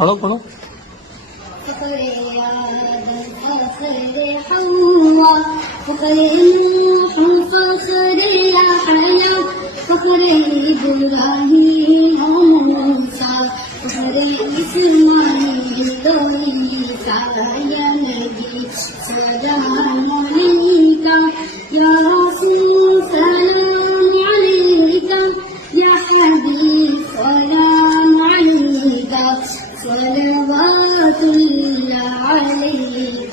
পড়ো পড়ো। فخر آدم فخر حواء فخر نوح فخر يحيى فخر إبراهيم وموسى فخر إسماعيل وعيسى يا نبي سلام عليك يا رسول سلام عليك يا حبيب سلام عليك صلوات الله عليك